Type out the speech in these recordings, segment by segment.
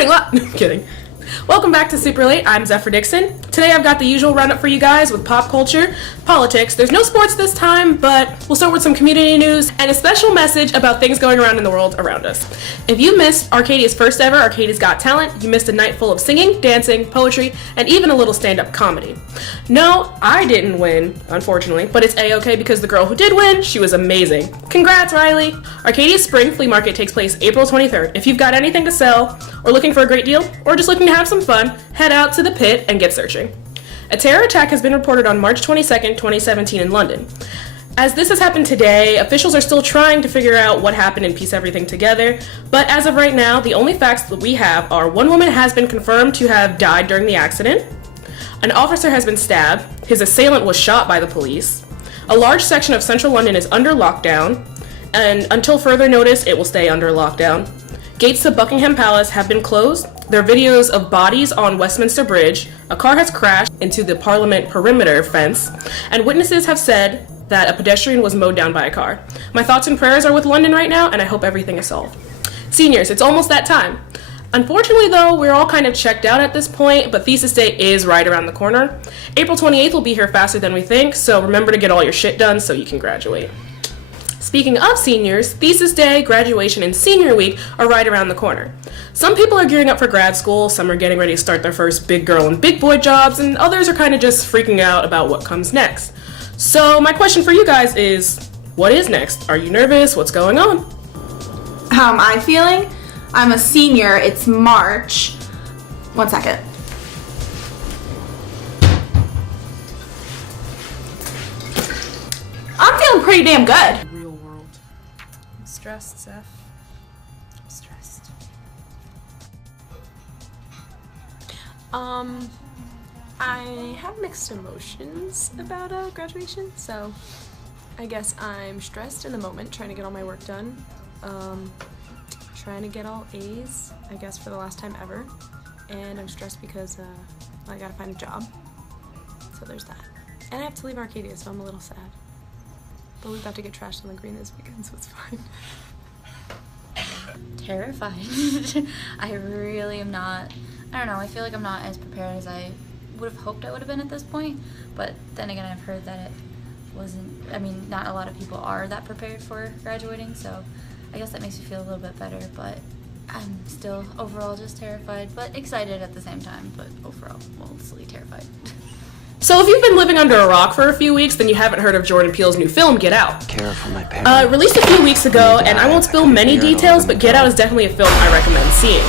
recording live. No, I'm kidding. Welcome back to Super Late. I'm Zephyr Dixon. Today I've got the usual roundup for you guys with pop culture, politics. There's no sports this time, but we'll start with some community news and a special message about things going around in the world around us. If you missed Arcadia's first ever Arcadia's Got Talent, you missed a night full of singing, dancing, poetry, and even a little stand-up comedy. No, I didn't win, unfortunately, but it's a-okay because the girl who did win, she was amazing. Congrats, Riley! Arcadia's Spring Flea Market takes place April 23rd. If you've got anything to sell, or looking for a great deal, or just looking to have some fun, head out to the pit and get searching. A terror attack has been reported on March 22nd, 2017 in London. As this has happened today, officials are still trying to figure out what happened and piece everything together, but as of right now, the only facts that we have are one woman has been confirmed to have died during the accident, an officer has been stabbed, his assailant was shot by the police, a large section of central London is under lockdown, and until further notice, it will stay under lockdown. Gates to Buckingham Palace have been closed. There are videos of bodies on Westminster Bridge. A car has crashed into the Parliament perimeter fence, and witnesses have said that a pedestrian was mowed down by a car. My thoughts and prayers are with London right now, and I hope everything is solved. Seniors, it's almost that time. Unfortunately, though, we're all kind of checked out at this point, but Thesis Day is right around the corner. April 28th will be here faster than we think, so remember to get all your shit done so you can graduate. Speaking of seniors, Thesis Day, graduation, and Senior Week are right around the corner. Some people are gearing up for grad school, some are getting ready to start their first big girl and big boy jobs, and others are kind of just freaking out about what comes next. So my question for you guys is, what is next? Are you nervous? What's going on? How am I feeling? I'm a senior. It's March. 1 second. I'm feeling pretty damn good. Real world. I'm stressed, Seth. I'm stressed. I have mixed emotions about graduation, so I guess I'm stressed in the moment, trying to get all my work done, trying to get all A's, I guess for the last time ever, and I'm stressed because I gotta find a job, so there's that. And I have to leave Arcadia, so I'm a little sad. But we've got to get trashed on the green this weekend, so it's fine. Terrified. I really am not, I don't know, I feel like I'm not as prepared as I would have hoped I would have been at this point, but then again I've heard that it wasn't, I mean, not a lot of people are that prepared for graduating, so I guess that makes me feel a little bit better, but I'm still overall just terrified, but excited at the same time, but overall mostly terrified. So if you've been living under a rock for a few weeks, then you haven't heard of Jordan Peele's new film, Get Out. Care for my parents. Released a few weeks ago, and I won't spill many details, but Get Out is definitely a film I recommend seeing.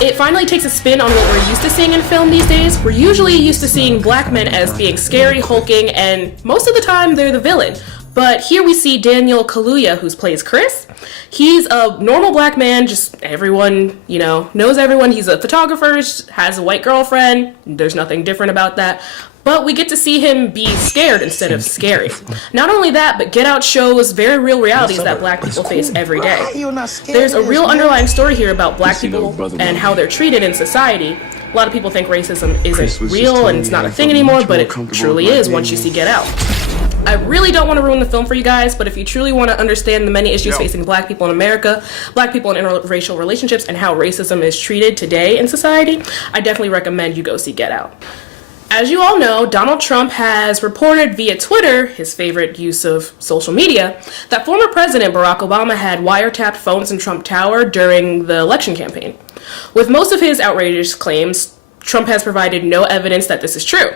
It finally takes a spin on what we're used to seeing in film these days. We're usually used to seeing black men as being scary, hulking, and most of the time they're the villain. But here we see Daniel Kaluuya, who plays Chris. He's a normal black man, just everyone, knows everyone. He's a photographer, has a white girlfriend. There's nothing different about that. But we get to see him be scared instead of scary. Not only that, but Get Out shows very real realities that black people face every day. There's a real underlying story here about black people and how they're treated in society. A lot of people think racism isn't real and it's not a thing anymore, but it truly is once you see Get Out. I really don't want to ruin the film for you guys, but if you truly want to understand the many issues facing black people in America, black people in interracial relationships, and how racism is treated today in society, I definitely recommend you go see Get Out. As you all know, Donald Trump has reported via Twitter, his favorite use of social media, that former President Barack Obama had wiretapped phones in Trump Tower during the election campaign. With most of his outrageous claims, Trump has provided no evidence that this is true.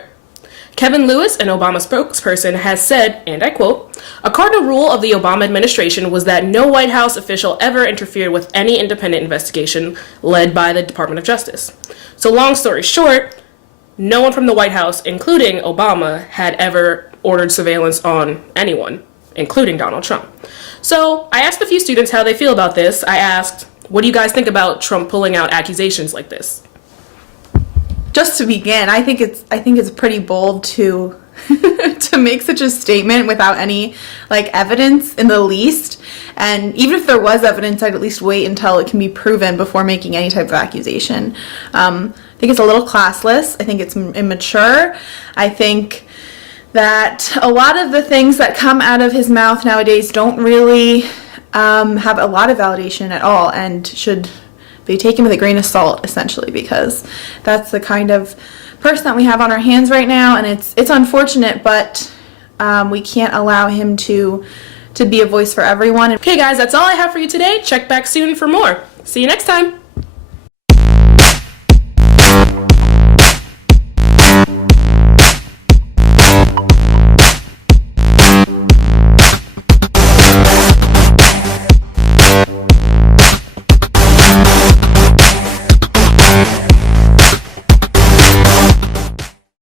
Kevin Lewis, an Obama spokesperson, has said, and I quote, "A cardinal rule of the Obama administration was that no White House official ever interfered with any independent investigation led by the Department of Justice." So long story short, no one from the White House, including Obama, had ever ordered surveillance on anyone, including Donald Trump. So I asked a few students how they feel about this. I asked, what do you guys think about Trump pulling out accusations like this? Just to begin, I think it's pretty bold to to make such a statement without any evidence in the least. And even if there was evidence, I'd at least wait until it can be proven before making any type of accusation. I think it's a little classless. I think it's immature. I think that a lot of the things that come out of his mouth nowadays don't really have a lot of validation at all and should take him with a grain of salt, essentially, because that's the kind of person that we have on our hands right now, and it's unfortunate, but we can't allow him to be a voice for everyone. Okay, guys, that's all I have for you today. Check back soon for more. See you next time.